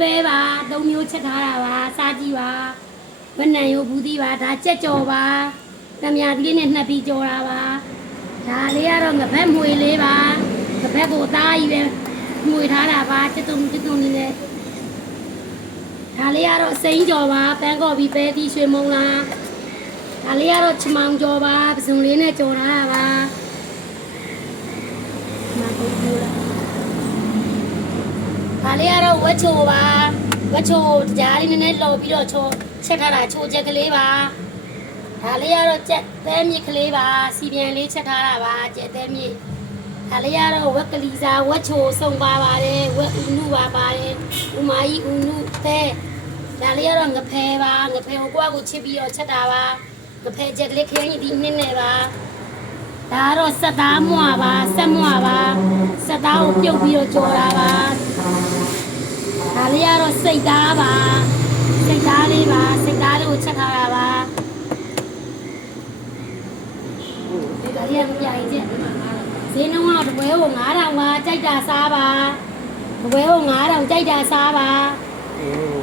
ပဲပါသုံးမျိုးချက်ထားတာပါစားကြည့်ပါဗနံရိုးဘူးသီးပါဒါကြက်ကြော်ပါတမယာသီးလေးနဲ့နှပ်ပြီးကြော်တာပါဒါလေးကတော့ငပတ်မွေလေးပါငပတ်ကိုသားကြီးပဲမွေထားတာပါကျက်တုံကျက်တုံလေးနဲ့ဒါလေးကတော့စိမ့်ကြော်ပါပန်းကော်ပြီးပဲသီးရွှေမုံလားဒါလေးကတော့ချမောင်ကြော်ပါပစုံလေးနဲ့ကြော်ထားတာပါဒီမှာကိုပြောလား။ဒါ လေးကတော့ဝက်ချိုပါ။ဝက်ချိုကြားလေးနည်းနည်းလော်ပြီးတော့ချိုချက်ထားတာချိုချက်ကလေးပါ။ဒါလေးကတော့ကြက်သဲမြစ်ကလေးပါ။စီပြန်လေးချက်ထားတာပါကြက်သဲမြစ်။ဒါလေးကတော့ဝက်ကလီစာဝက်ချိုစုံပါပါတယ်။ဝက်ဥနုပါပါတယ်။ဥမာကြီးဥနုသဲဒါလေးကတော့ငဖဲပါငဖဲကိုကိုယ့်အကူချစ်ပြီးတော့ချက်တာပါ။ငဖဲချက်ကလေးခရင်ကြီးဒီနည်းနဲ့ပါ။ဒါကတော့စက်သားမွာပါဆက်မွာပါစက်သားကိုပြုတ်ပြီးတော့ကြော်တာပါဒါလေးကတော့ စိတ်သားပါစိတ်သားလေးပါစိတ်သားလေးကိုချက်ထားတာပါဒီကလေးကမပြိုင်ချက်ဈေးနှုန်းကတော့တပွဲကို9000ပါကြိုက်တာစားပါတပွဲကို9000ကြိုက်တာစားပါอืม